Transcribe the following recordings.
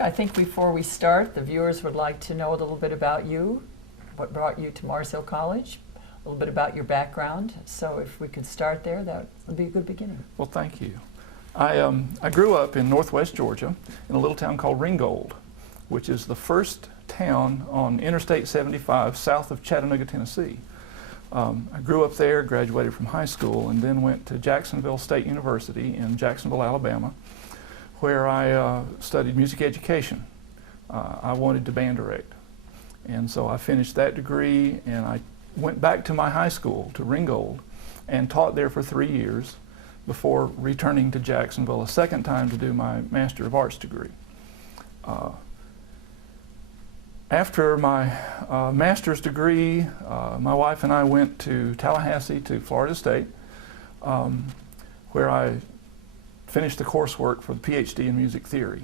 Doug, I think before we start, the viewers would like to know a little bit about you, what brought you to Mars Hill College, a little bit about your background. So if we could start there, that would be a good beginning. Well, thank you. I grew up in northwest Georgia in a little town called Ringgold, which is the first town on Interstate 75 south of Chattanooga, Tennessee. I grew up there, graduated from high school, and then went to Jacksonville State University in Jacksonville, Alabama, where I studied music education. I wanted to band direct. And so I finished that degree, and I went back to my high school, to Ringgold, and taught there for 3 years before returning to Jacksonville a second time to do my Master of Arts degree. After my master's degree, my wife and I went to Tallahassee, to Florida State, where I finished the coursework for the PhD in music theory.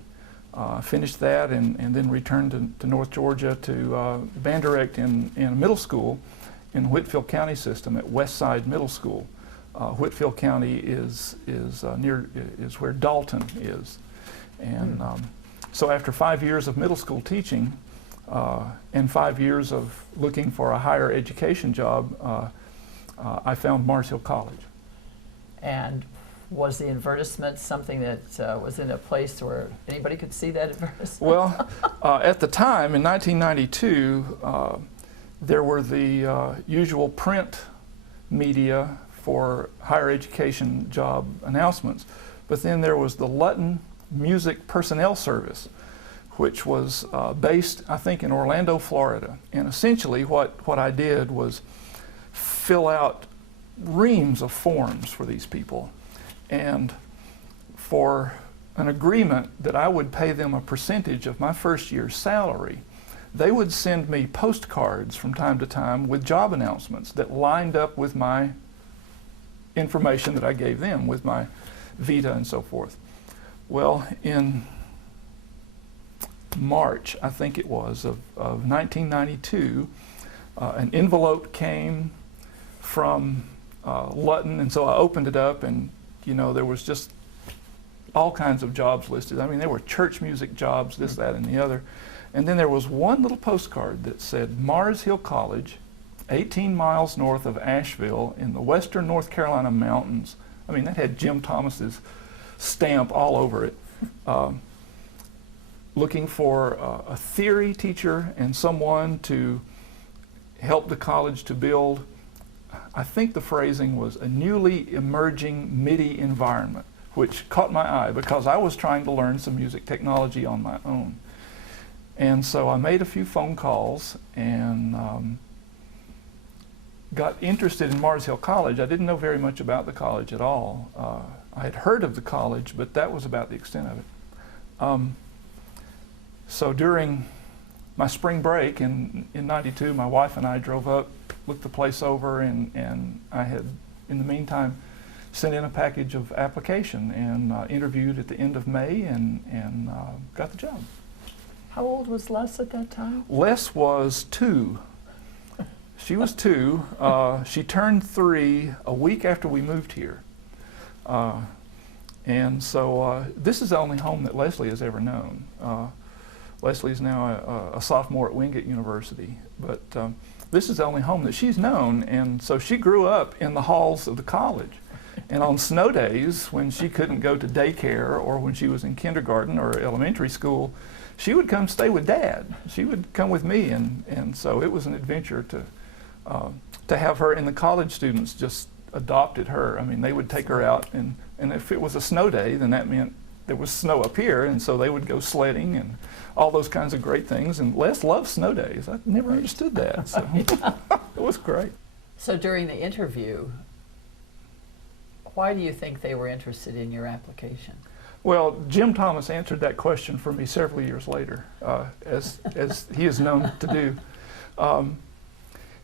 Finished that and then returned to North Georgia to band direct in a middle school in Whitfield County system at Westside Middle School. Whitfield County is where Dalton is. And so after 5 years of middle school teaching, and 5 years of looking for a higher education job, I found Mars Hill College. And was the advertisement something that was in a place where anybody could see that advertisement? Well, at the time, in 1992, there were the usual print media for higher education job announcements, but then there was the Lutton Music Personnel Service, which was based, I think, in Orlando, Florida. And essentially what I did was fill out reams of forms for these people. And for an agreement that I would pay them a percentage of my first year's salary, they would send me postcards from time to time with job announcements that lined up with my information that I gave them, with my vita and so forth. Well, in March, I think it was, of 1992, an envelope came from Lutton, and so I opened it up, and you know, there was just all kinds of jobs listed. I mean, there were church music jobs, this, that, and the other. And then there was one little postcard that said, Mars Hill College, 18 miles north of Asheville in the western North Carolina mountains. I mean, that had Jim Thomas's stamp all over it. Looking for a theory teacher and someone to help the college to build, I think the phrasing was, a newly emerging MIDI environment, which caught my eye because I was trying to learn some music technology on my own. And so I made a few phone calls and got interested in Mars Hill College. I didn't know very much about the college at all. I had heard of the college, but that was about the extent of it. So during my spring break in '92, my wife and I drove up, looked the place over, and I had, in the meantime, sent in a package of application and interviewed at the end of May and got the job. How old was Les at that time? Les was 2. She was 2. She turned 3 a week after we moved here. And so this is the only home that Leslie has ever known. Leslie's now a sophomore at Wingate University, but this is the only home that she's known, and so she grew up in the halls of the college. And on snow days, when she couldn't go to daycare or when she was in kindergarten or elementary school, she would come stay with Dad. She would come with me, and so it was an adventure to have her, and the college students just adopted her. I mean, they would take her out, and if it was a snow day, then that meant there was snow up here, and so they would go sledding and all those kinds of great things. And Les loved snow days. I never understood that, so it was great. So during the interview, why do you think they were interested in your application? Well, Jim Thomas answered that question for me several years later, as he is known to do.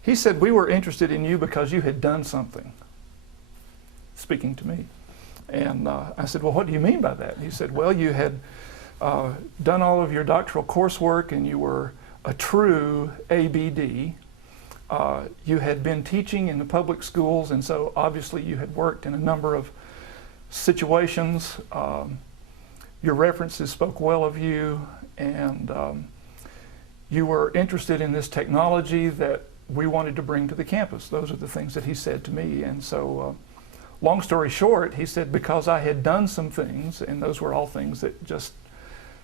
He said, we were interested in you because you had done something, speaking to me. And I said, well, what do you mean by that? And he said, well, you had done all of your doctoral coursework and you were a true ABD. You had been teaching in the public schools, and so obviously you had worked in a number of situations your references spoke well of you, and you were interested in this technology that we wanted to bring to the campus. Those are the things that he said to me. And so, long story short, he said because I had done some things, and those were all things that just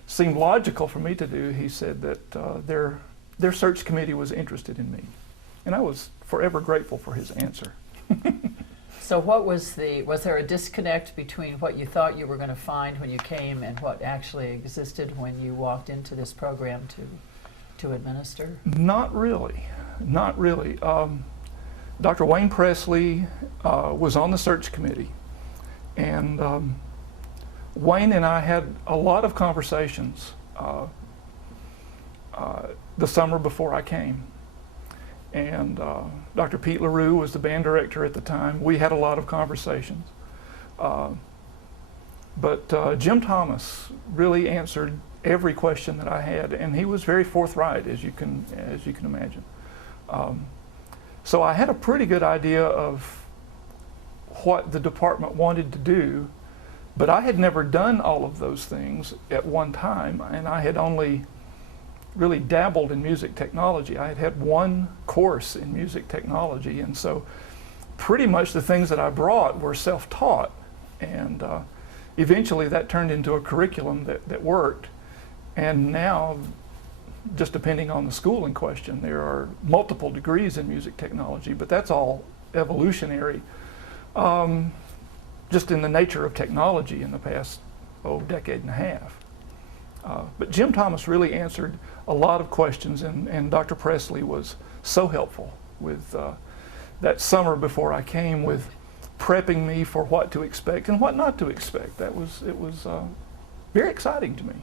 seemed logical for me to do, he said that their search committee was interested in me. And I was forever grateful for his answer. So what was there a disconnect between what you thought you were going to find when you came and what actually existed when you walked into this program to administer? Not really, not really. Dr. Wayne Presley was on the search committee, and Wayne and I had a lot of conversations the summer before I came. And Dr. Pete LaRue was the band director at the time. We had a lot of conversations. But Jim Thomas really answered every question that I had, and he was very forthright, as you can imagine. So I had a pretty good idea of what the department wanted to do, but I had never done all of those things at one time, and I had only really dabbled in music technology. I had had one course in music technology, and so pretty much the things that I brought were self-taught, and eventually that turned into a curriculum that worked. And now, just depending on the school in question, there are multiple degrees in music technology, but that's all evolutionary, just in the nature of technology in the past decade and a half. But Jim Thomas really answered a lot of questions, and Dr. Presley was so helpful with that summer before I came, with prepping me for what to expect and what not to expect. It was very exciting to me.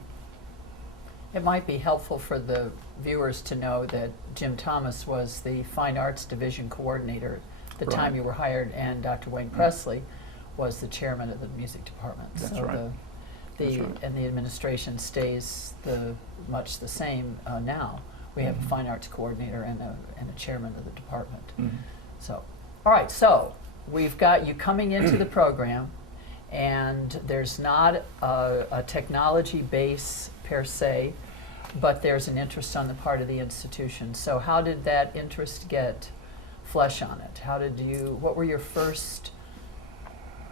It might be helpful for the viewers to know that Jim Thomas was the Fine Arts Division Coordinator at the time you were hired, and Dr. Wayne Presley was the chairman of the music department. That's so right. And the administration stays much the same now. We have a fine arts coordinator and a chairman of the department. So, all right, so we've got you coming into the program, and there's not a technology base per se, but there's an interest on the part of the institution. So how did that interest get flesh on it?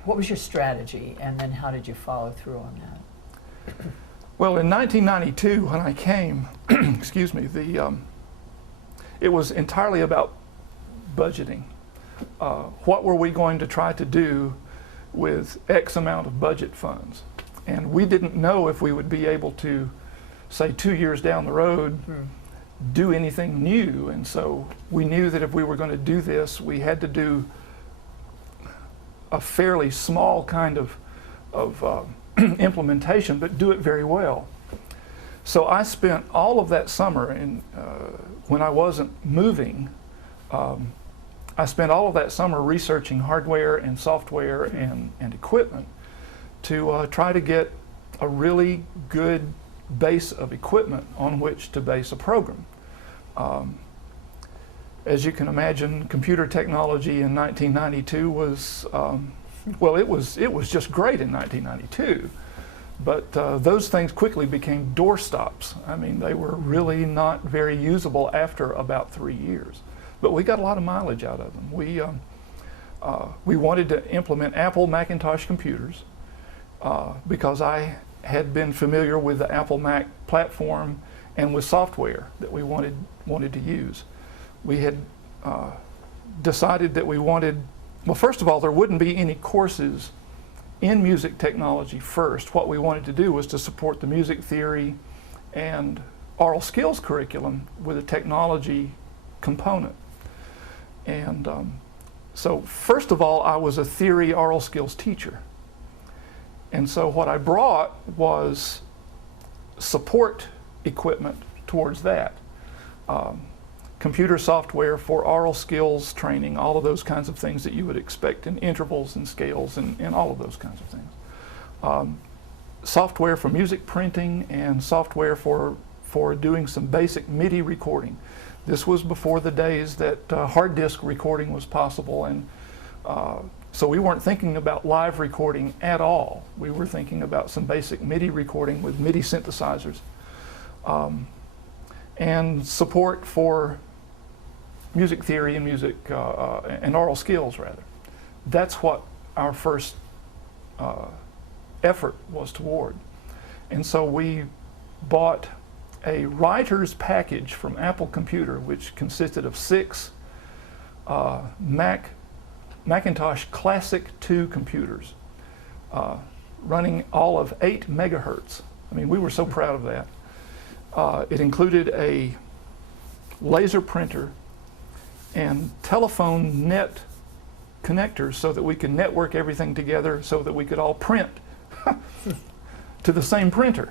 What was your strategy, and then how did you follow through on that? Well, in 1992, when I came, excuse me, it was entirely about budgeting. What were we going to try to do with X amount of budget funds? And we didn't know if we would be able to, say, 2 years down the road, do anything new. And so we knew that if we were going to do this, we had to do a fairly small kind of implementation, but do it very well. So I spent all of that summer, when I wasn't moving, I spent all of that summer researching hardware and software and equipment to try to get a really good base of equipment on which to base a program. As you can imagine, computer technology in 1992 was well, it was just great in 1992, but those things quickly became doorstops. I mean, they were really not very usable after about 3 years, but we got a lot of mileage out of them. We wanted to implement Apple Macintosh computers because I had been familiar with the Apple Mac platform and with software that we wanted to use. We had decided that we wanted, well, first of all, there wouldn't be any courses in music technology first. What we wanted to do was to support the music theory and oral skills curriculum with a technology component. And so first of all, I was a theory oral skills teacher. And so what I brought was support equipment towards that. Computer software for oral skills training, all of those kinds of things that you would expect in intervals and scales and all of those kinds of things. Software for music printing and software for doing some basic MIDI recording. This was before the days that hard disk recording was possible, and So we weren't thinking about live recording at all. We were thinking about some basic MIDI recording with MIDI synthesizers, and support for music theory and music and oral skills, rather. That's what our first effort was toward. And so we bought a writer's package from Apple Computer, which consisted of 6 Macintosh Classic II computers, running all of 8 megahertz. I mean, we were so proud of that. It included a laser printer and telephone net connectors so that we could network everything together so that we could all print to the same printer.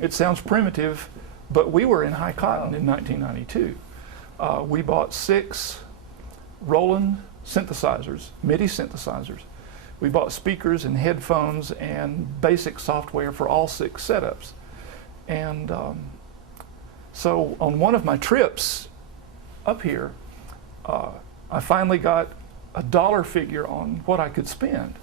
It sounds primitive, but we were in high cotton in 1992. We bought 6 Roland synthesizers, MIDI synthesizers. We bought speakers and headphones and basic software for all 6 setups. And so on one of my trips up here, I finally got a dollar figure on what I could spend.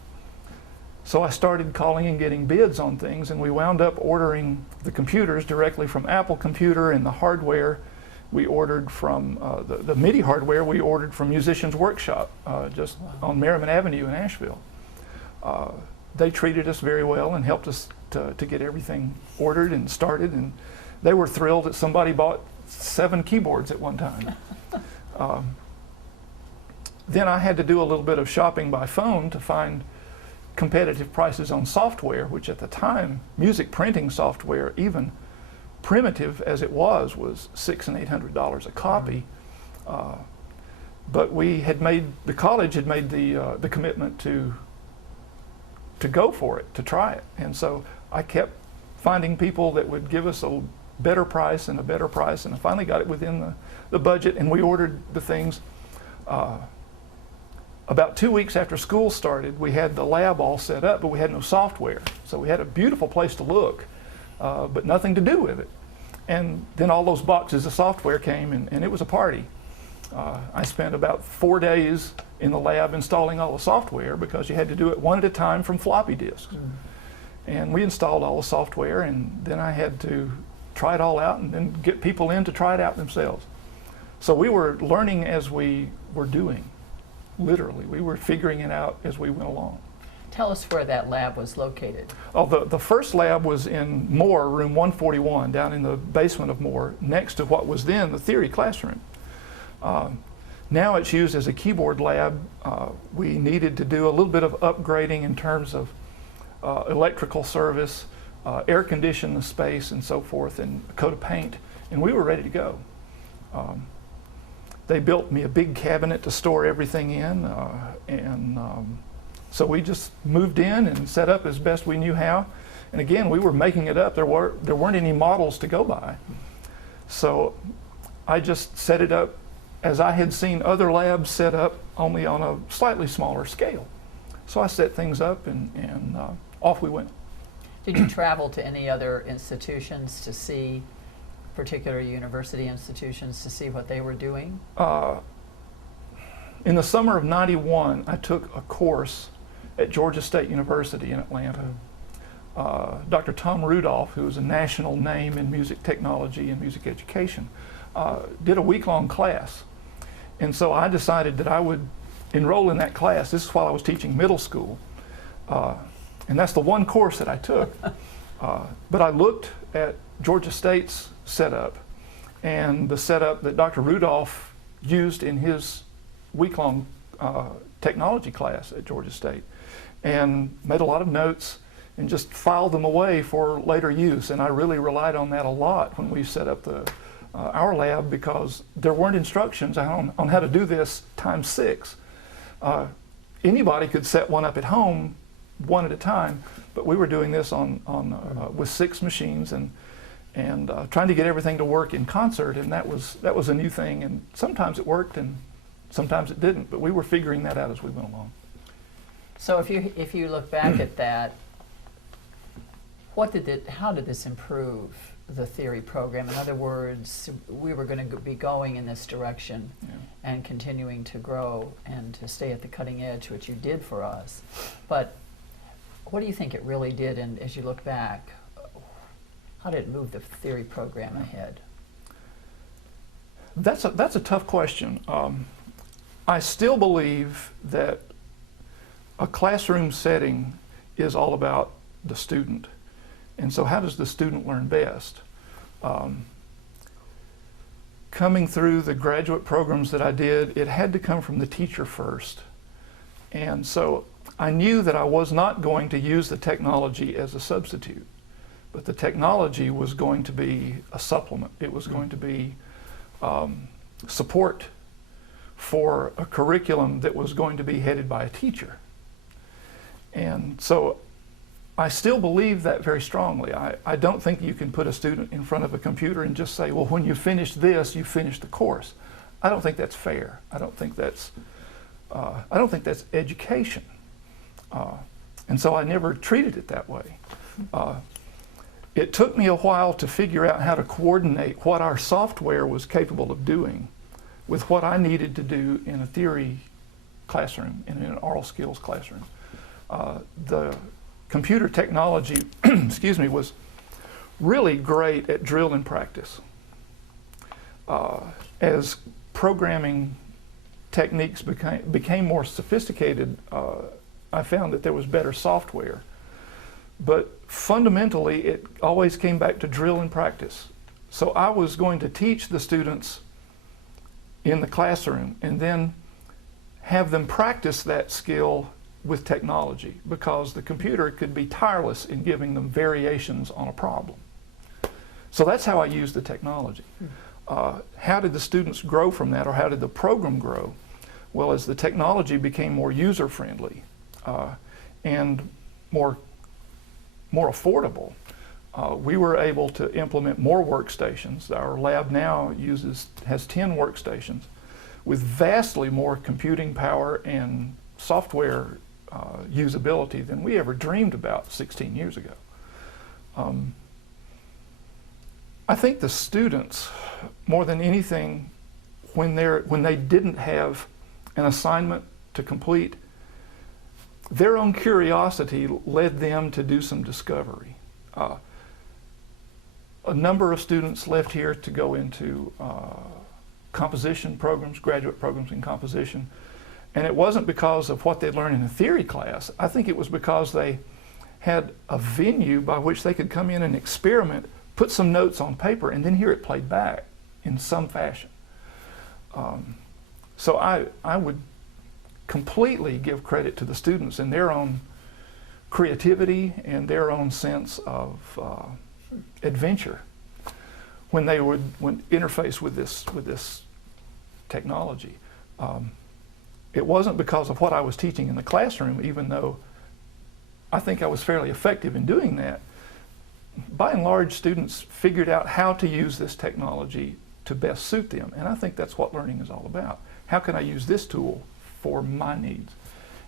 So I started calling and getting bids on things, and we wound up ordering the computers directly from Apple Computer, and the hardware we ordered from, the MIDI hardware we ordered from Musicians Workshop, just on Merriman Avenue in Asheville. They treated us very well and helped us to get everything ordered and started, and they were thrilled that somebody bought 7 keyboards at one time. Then I had to do a little bit of shopping by phone to find competitive prices on software, which at the time, music printing software, even primitive as it was $600 and $800 a copy. But we had made, the college had made the commitment to go for it, to try it. And so I kept finding people that would give us a better price and a better price, and I finally got it within the budget, and we ordered the things. About 2 weeks after school started, we had the lab all set up, but we had no software. So we had a beautiful place to look, but nothing to do with it. And then all those boxes of software came, and it was a party. I spent about 4 days in the lab installing all the software because you had to do it one at a time from floppy disks. And we installed all the software, and then I had to try it all out and then get people in to try it out themselves. So we were learning as we were doing. Literally, we were figuring it out as we went along. Tell us where that lab was located. Oh, the first lab was in Moore, room 141, down in the basement of Moore, next to what was then the theory classroom. Now it's used as a keyboard lab. We needed to do a little bit of upgrading in terms of electrical service, air condition the space and so forth, and a coat of paint, and we were ready to go. They built me a big cabinet to store everything in, so we just moved in and set up as best we knew how. And again, we were making it up. There weren't any models to go by. So I just set it up as I had seen other labs set up, only on a slightly smaller scale. So I set things up, and off we went. Did you travel to any other institutions to see, particular university institutions, to see what they were doing? In the summer of '91, I took a course at Georgia State University in Atlanta. Dr. Tom Rudolph, who is a national name in music technology and music education, did a week-long class. And so I decided that I would enroll in that class. This is while I was teaching middle school. And that's the one course that I took. But I looked at Georgia State's setup and the setup that Dr. Rudolph used in his week-long technology class at Georgia State, and made a lot of notes and just filed them away for later use. And I really relied on that a lot when we set up our lab, because there weren't instructions on how to do this times 6. Anybody could set one up at home, one at a time, but we were doing this with 6 machines, and trying to get everything to work in concert, and that was a new thing. And sometimes it worked, and sometimes it didn't. But we were figuring that out as we went along. So if you look back at that, how did this improve the theory program? In other words, we were going to be going in this direction and continuing to grow and to stay at the cutting edge, which you did for us. But what do you think it really did, and as you look back, how did it move the theory program ahead? That's a tough question. I still believe that a classroom setting is all about the student. And so how does the student learn best? Coming through the graduate programs that I did, it had to come from the teacher first. And so I knew that I was not going to use the technology as a substitute, but the technology was going to be a supplement. It was going to be support for a curriculum that was going to be headed by a teacher. And so I still believe that very strongly. I don't think you can put a student in front of a computer and just say, well, when you finish this, you finish the course. I don't think that's fair. I don't think that's education. And so I never treated it that way. It took me a while to figure out how to coordinate what our software was capable of doing with what I needed to do in a theory classroom, in an oral skills classroom. The computer technology, excuse me, was really great at drill and practice. As programming techniques became more sophisticated, I found that there was better software. But fundamentally, it always came back to drill and practice. So I was going to teach the students in the classroom and then have them practice that skill with technology, because the computer could be tireless in giving them variations on a problem. So that's how I used the technology. How did the students grow from that, or how did the program grow? Well, as the technology became more user-friendly and more affordable, we were able to implement more workstations. Our lab now has 10 workstations with vastly more computing power and software usability than we ever dreamed about 16 years ago. I think the students, more than anything, when they didn't have an assignment to complete, their own curiosity led them to do some discovery. A number of students left here to go into composition programs, graduate programs in composition. And it wasn't because of what they'd learned in a theory class. I think it was because they had a venue by which they could come in and experiment, put some notes on paper, and then hear it played back in some fashion. So I would completely give credit to the students and their own creativity and their own sense of adventure when they would interface with this technology. It wasn't because of what I was teaching in the classroom, even though I think I was fairly effective in doing that. By and large, students figured out how to use this technology to best suit them, and I think that's what learning is all about. How can I use this tool for my needs?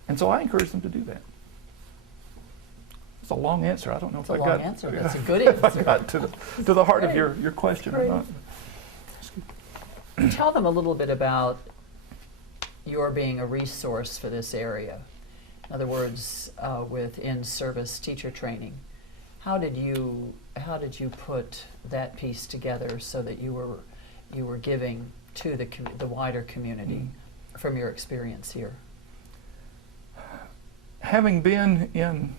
And so I encourage them to do that. It's a long answer. I don't know if I got answer. That's a good answer. if I got to the heart of your question or not. Tell them a little bit about your being a resource for this area. In other words, with in-service teacher training, how did you put that piece together so that you were giving to the wider community from your experience here? Having been in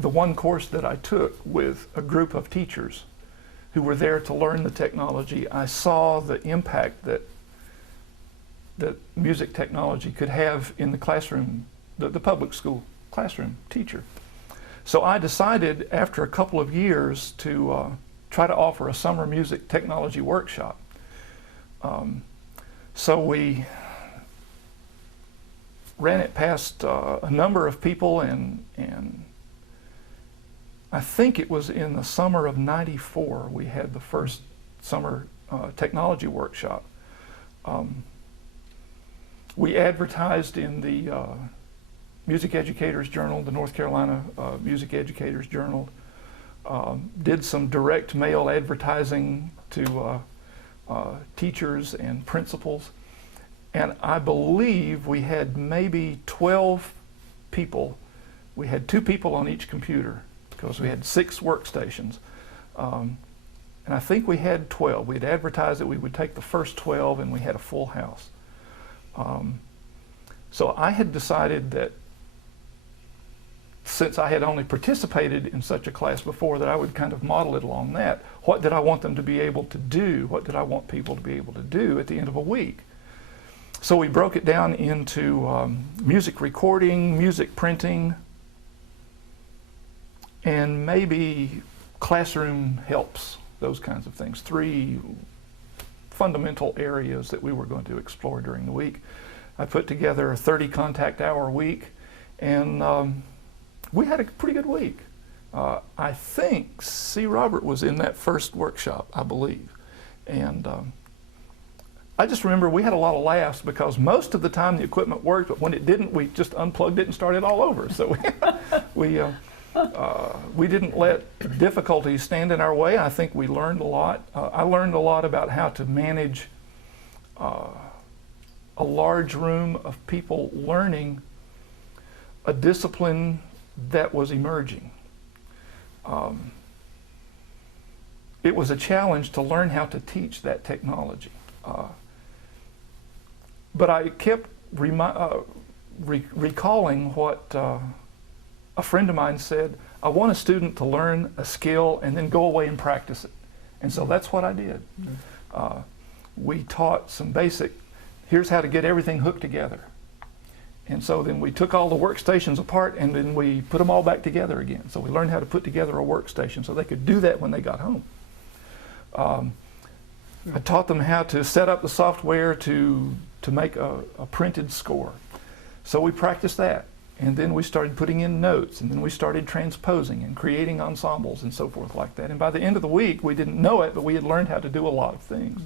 the one course that I took with a group of teachers who were there to learn the technology, I saw the impact that music technology could have in the classroom, the public school classroom teacher. So I decided after a couple of years to try to offer a summer music technology workshop. So we ran it past a number of people, and I think it was in the summer of '94 we had the first summer technology workshop. We advertised in the Music Educators Journal, the North Carolina Music Educators Journal. did some direct mail advertising to teachers and principals. And I believe we had maybe 12 people. We had 2 people on each computer because we had 6 workstations. And I think we had 12. We had advertised that we would take the first 12, and we had a full house. So I had decided that since I had only participated in such a class before, that I would kind of model it along that. What did I want them to be able to do? What did I want people to be able to do at the end of a week? So we broke it down into music recording, music printing, and maybe classroom helps, those kinds of things. 3 fundamental areas that we were going to explore during the week. I put together a 30 contact hour week, and we had a pretty good week. I think C. Robert was in that first workshop, I believe. And I just remember we had a lot of laughs because most of the time the equipment worked, but when it didn't, we just unplugged it and started all over. So we didn't let difficulties stand in our way. I think we learned a lot. I learned a lot about how to manage a large room of people learning a discipline that was emerging. It was a challenge to learn how to teach that technology. But I kept recalling what a friend of mine said: I want a student to learn a skill and then go away and practice it. And so that's what I did. We taught some basic, here's how to get everything hooked together. And so then we took all the workstations apart and then we put them all back together again. So we learned how to put together a workstation so they could do that when they got home. I taught them how to set up the software to make a printed score. So we practiced that. And then we started putting in notes, and then we started transposing and creating ensembles and so forth like that. And by the end of the week, we didn't know it, but we had learned how to do a lot of things.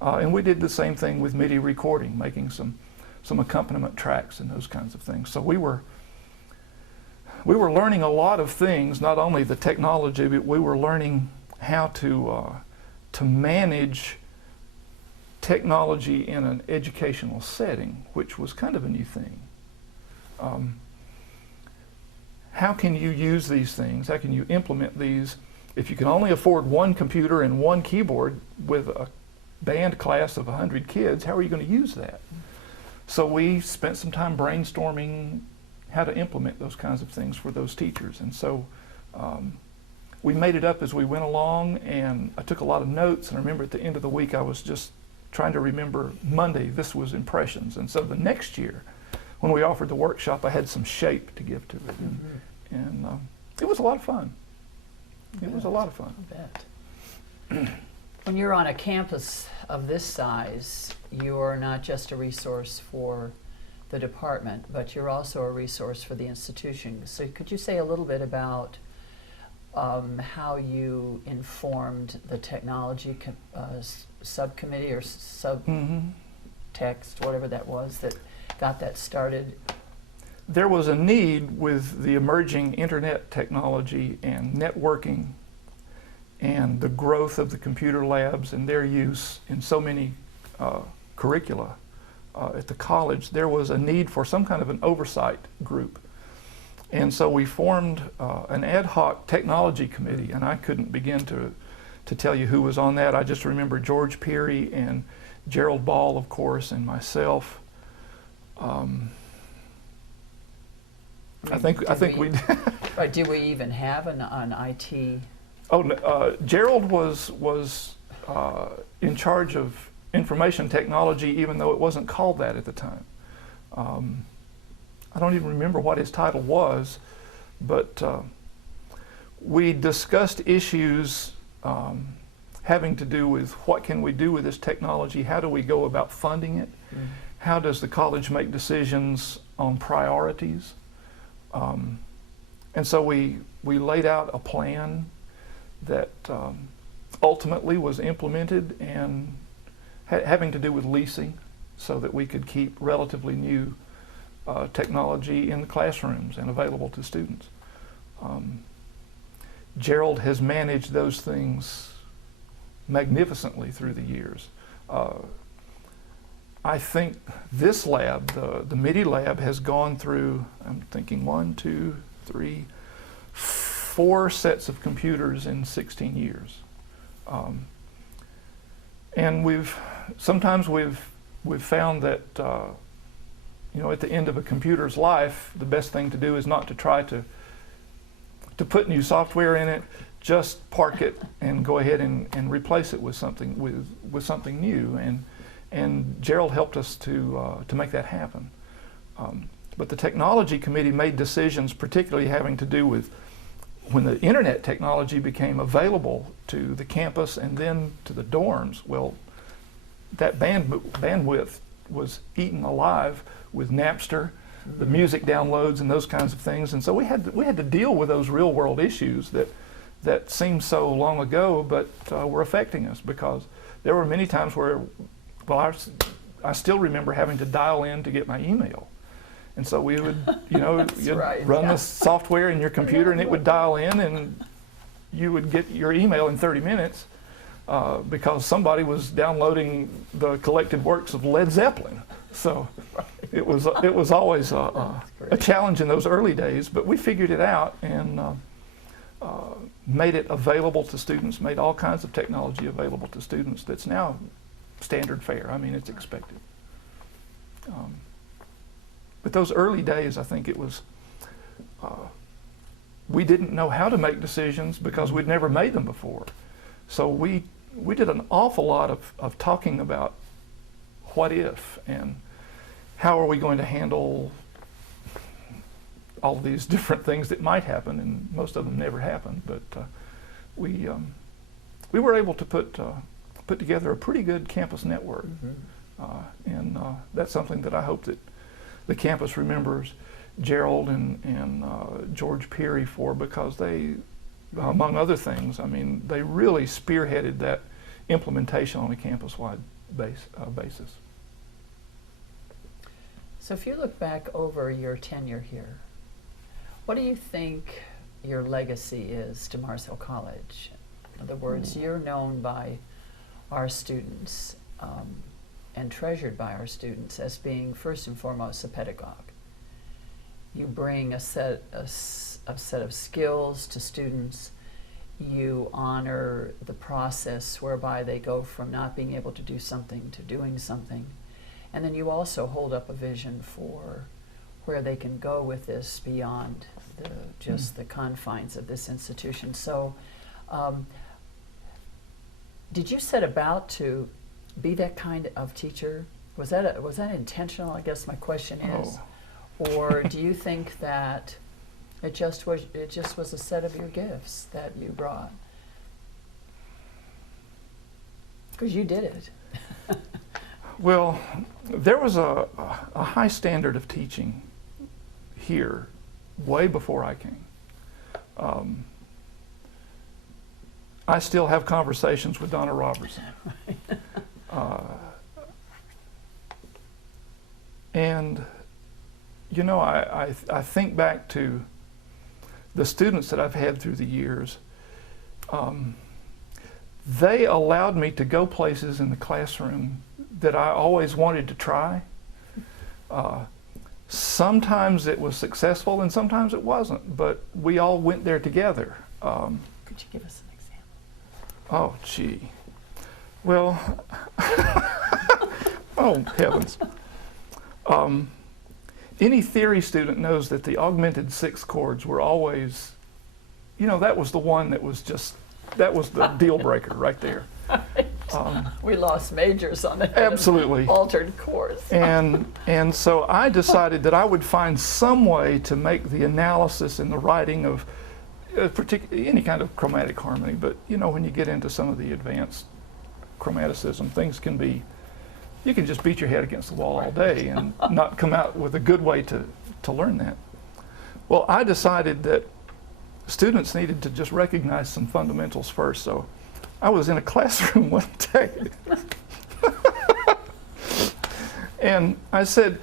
And we did the same thing with MIDI recording, making some accompaniment tracks and those kinds of things. So we were learning a lot of things, not only the technology, but we were learning how to manage technology in an educational setting, which was kind of a new thing. How can you use these things? How can you implement these? If you can only afford one computer and one keyboard with a band class of 100 kids, how are you going to use that? So we spent some time brainstorming how to implement those kinds of things for those teachers. And so we made it up as we went along, and I took a lot of notes. And I remember at the end of the week, I was just trying to remember Monday, this was impressions. And so the next year, when we offered the workshop, I had some shape to give to it. And it was a lot of fun. It was a lot of fun. I bet. When you're on a campus of this size, you're not just a resource for the department, but you're also a resource for the institution. So could you say a little bit about how you informed the technology subcommittee or subtext, whatever that was, that got that started? There was a need with the emerging internet technology and networking and the growth of the computer labs and their use in so many curricula at the college. There was a need for some kind of an oversight group. And so we formed an ad hoc technology committee, and I couldn't begin to tell you who was on that. I just remember George Peary and Gerald Ball, of course, and myself. I think we do we even have an IT? Oh, no, Gerald was in charge of information technology, even though it wasn't called that at the time. I don't even remember what his title was, but we discussed issues having to do with what can we do with this technology, how do we go about funding it, how does the college make decisions on priorities. And so we laid out a plan that ultimately was implemented and having to do with leasing so that we could keep relatively new technology in the classrooms and available to students. Gerald has managed those things magnificently through the years. I think this lab, the MIDI lab, has gone through, I'm thinking 1, 2, 3, 4 sets of computers in 16 years. And sometimes we've found that at the end of a computer's life, the best thing to do is not to try to put new software in it. Just park it and go ahead and replace it with something new. And Gerald helped us to make that happen. But the technology committee made decisions, particularly having to do with when the internet technology became available to the campus and then to the dorms. Well, that bandwidth was eaten alive with Napster, the music downloads and those kinds of things. And so we had to deal with those real world issues that seemed so long ago, but were affecting us, because there were many times where, well, I still remember having to dial in to get my email. And so we would, you'd run the software in your computer and it would dial in and you would get your email in 30 minutes because somebody was downloading the collected works of Led Zeppelin. So it was always a challenge in those early days, but we figured it out and made it available to students, made all kinds of technology available to students that's now standard fare. I mean, it's expected. But those early days, I think it was, we didn't know how to make decisions because we'd never made them before. So we did an awful lot of talking about what if and how are we going to handle all of these different things that might happen, and most of them never happened. But we were able to put together a pretty good campus network, and that's something that I hope that the campus remembers Gerald and George Peary for, because they, among other things, I mean, they really spearheaded that implementation on a campus-wide basis. So if you look back over your tenure here, what do you think your legacy is to Mars Hill College? In other words, you're known by our students and treasured by our students as being first and foremost a pedagogue. You bring a set of skills to students. You honor the process whereby they go from not being able to do something to doing something. And then you also hold up a vision for where they can go with this beyond just the confines of this institution. So did you set about to be that kind of teacher? Was that intentional, I guess my question is? Or do you think that it just was a set of your gifts that you brought? Because you did it. Well, there was a high standard of teaching here way before I came. I still have conversations with Donna Robertson. And I think back to the students that I've had through the years. They allowed me to go places in the classroom that I always wanted to try. Sometimes it was successful and sometimes it wasn't, but we all went there together. Could you give us an example? Oh, gee. Well, oh, heavens. Any theory student knows that the augmented 6 chords were always, that was the one that was the deal breaker right there. We lost majors on the absolutely altered chords. and so I decided that I would find some way to make the analysis and the writing of any kind of chromatic harmony. But when you get into some of the advanced chromaticism, things can be, you can just beat your head against the wall all day and not come out with a good way to learn that. Well, I decided that students needed to just recognize some fundamentals first. So I was in a classroom one day and I said,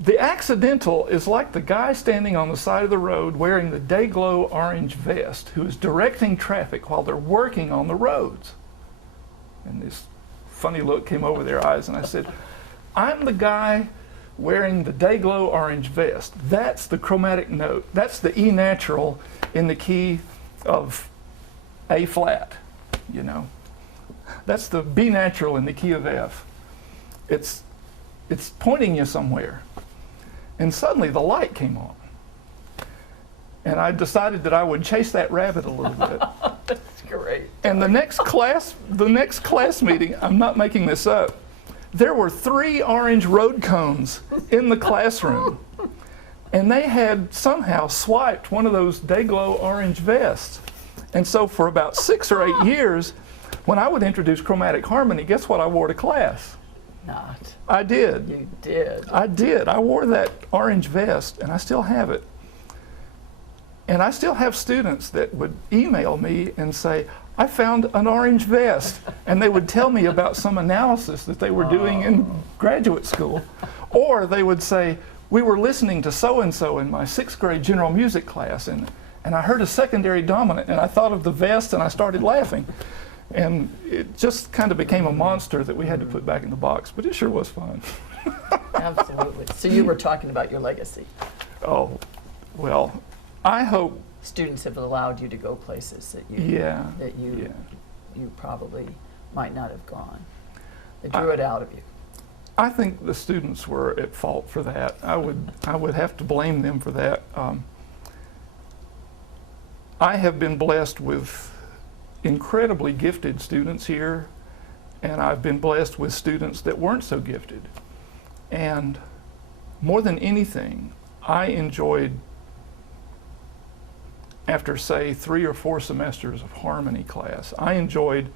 The accidental is like the guy standing on the side of the road wearing the day-glow orange vest who is directing traffic while they're working on the roads. And this funny look came over their eyes, and I said, I'm the guy wearing the day-glow orange vest. That's the chromatic note. That's the E natural in the key of A flat, you know. That's the B natural in the key of F. It's pointing you somewhere. And suddenly the light came on. And I decided that I would chase that rabbit a little bit. That's great. And the next class meeting, I'm not making this up, there were 3 orange road cones in the classroom. And they had somehow swiped one of those day-glow orange vests. And so for about 6 or 8 years, when I would introduce chromatic harmony, guess what I wore to class? Not. I did. You did. I did. I wore that orange vest, and I still have it. And I still have students that would email me and say, I found an orange vest. And they would tell me about some analysis that they were doing in graduate school. Or they would say, we were listening to so-and-so in my 6th grade general music class, and I heard a secondary dominant, and I thought of the vest, and I started laughing. And it just kind of became a monster that we had to put back in the box, but it sure was fun. Absolutely. So you were talking about your legacy. Oh, well, I hope. Students have allowed you to go places that you probably might not have gone. They drew it out of you. I think the students were at fault for that. I would have to blame them for that. I have been blessed with incredibly gifted students here, and I've been blessed with students that weren't so gifted. And more than anything, I enjoyed, after say 3 or 4 semesters of harmony class, I enjoyed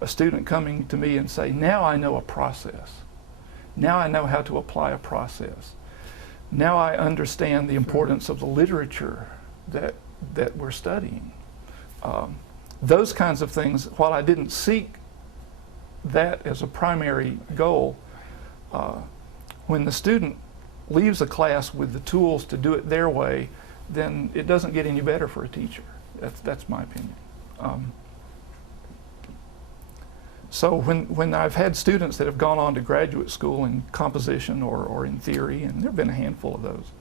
a student coming to me and say, now I know a process. Now I know how to apply a process. Now I understand the importance of the literature that we're studying. Those kinds of things, while I didn't seek that as a primary goal, when the student leaves a class with the tools to do it their way, then it doesn't get any better for a teacher. That's my opinion. So when I've had students that have gone on to graduate school in composition or in theory, and there have been a handful of those,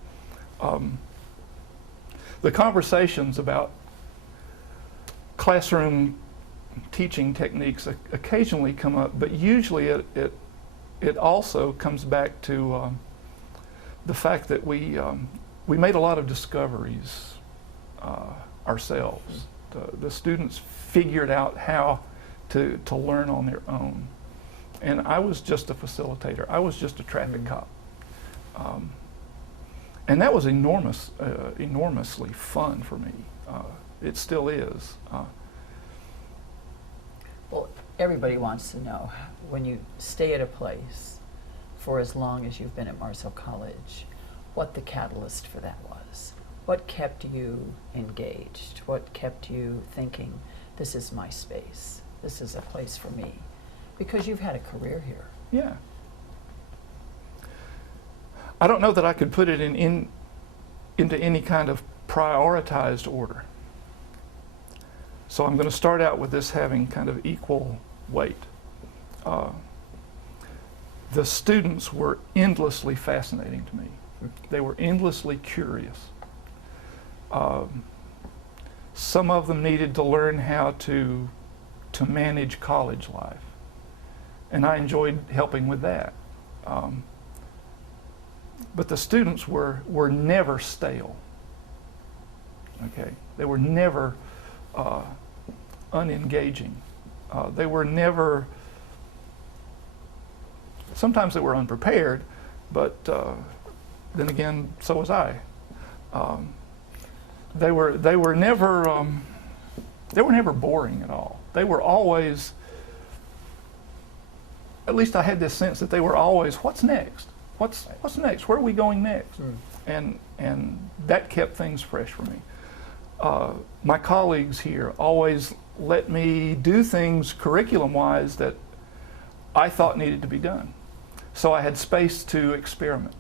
the conversations about classroom teaching techniques occasionally come up, but usually it also comes back to the fact that we made a lot of discoveries ourselves. The students figured out how to learn on their own. And I was just a facilitator. I was just a traffic cop. And that was enormously fun for me. It still is. Well, everybody wants to know, when you stay at a place for as long as you've been at Marceau College, what the catalyst for that was. What kept you engaged? What kept you thinking, this is my space, this is a place for me? Because you've had a career here. Yeah. I don't know that I could put it into any kind of prioritized order. So I'm going to start out with this having kind of equal weight. The students were endlessly fascinating to me. They were endlessly curious. Some of them needed to learn how to manage college life, and I enjoyed helping with that. But the students were never stale. Okay, they were never unengaging. They were never. Sometimes they were unprepared, but then again, so was I. They were never boring at all. They were always. At least I had this sense that they were always, what's next? What's next? Where are we going next? And that kept things fresh for me. My colleagues here always let me do things curriculum-wise that I thought needed to be done. So I had space to experiment.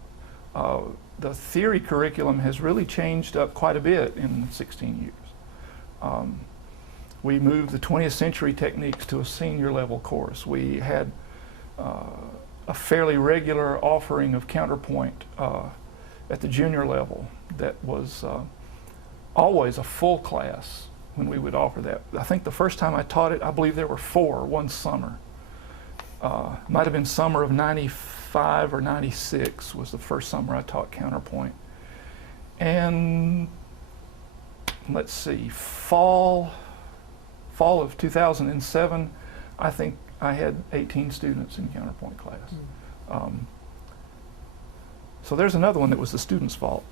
the theory curriculum has really changed up quite a bit in 16 years. We moved the 20th century techniques to a senior level course. We had a fairly regular offering of counterpoint at the junior level that was always a full class when we would offer that. I think the first time I taught it, I believe there were 4 one summer. Might have been summer of 95 or 96 was the first summer I taught counterpoint. And let's see, fall of 2007, I think I had 18 students in counterpoint class. So there's another one that was the student's fault.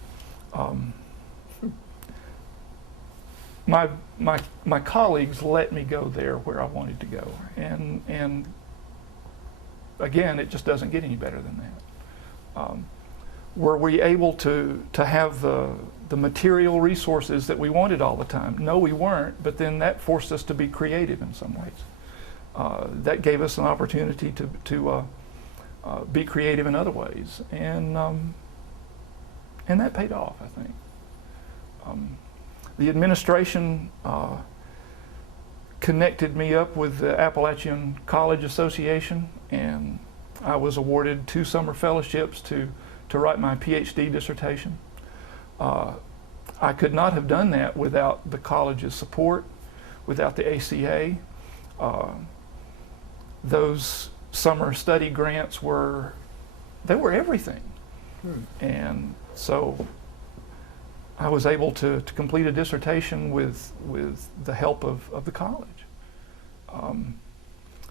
My colleagues let me go there where I wanted to go, and again, it just doesn't get any better than that. Were we able to have the material resources that we wanted all the time? No, we weren't, but then that forced us to be creative in some ways. That gave us an opportunity to be creative in other ways, and that paid off, I think. The administration connected me up with the Appalachian College Association, and I was awarded 2 summer fellowships to write my PhD dissertation. I could not have done that without the college's support, without the ACA. Those summer study grants were everything. And so I was able to complete a dissertation with the help of the college.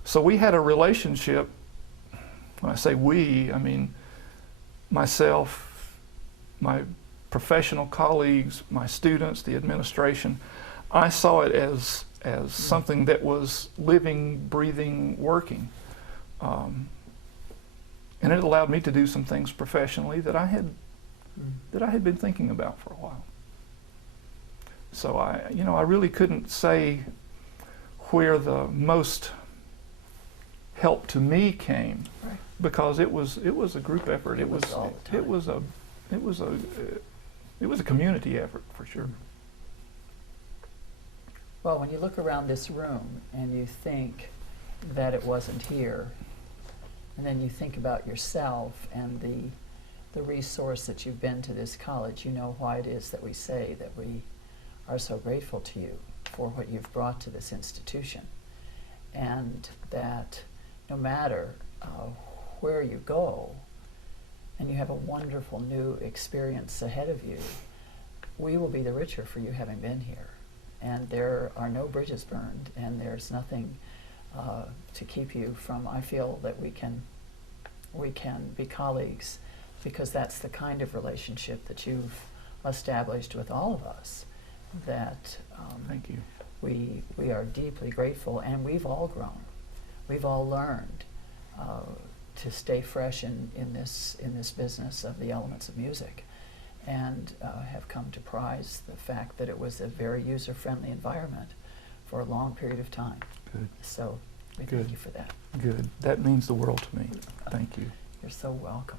So we had a relationship. When I say we, I mean myself, my professional colleagues, my students, the administration. I saw it as something that was living, breathing, working. And it allowed me to do some things professionally that I had been thinking about for a while. So I really couldn't say where the most help to me came, Right. because it was a group effort. It was a community effort for sure. Well, when you look around this room and you think that it wasn't here, and then you think about yourself and the resource that you've been to this college, you know why it is that we say that we are so grateful to you for what you've brought to this institution, and that no matter where you go, and you have a wonderful new experience ahead of you, we will be the richer for you having been here. And there are no bridges burned, and there's nothing to keep you from. I feel that we can be colleagues, because that's the kind of relationship that you've established with all of us. That Thank you. we are deeply grateful, and we've all grown. We've all learned to stay fresh in this business of the elements of music, and have come to prize the fact that it was a very user-friendly environment for a long period of time. Good. So we Good. thank you for that. Good. That means the world to me. Thank you. You're so welcome.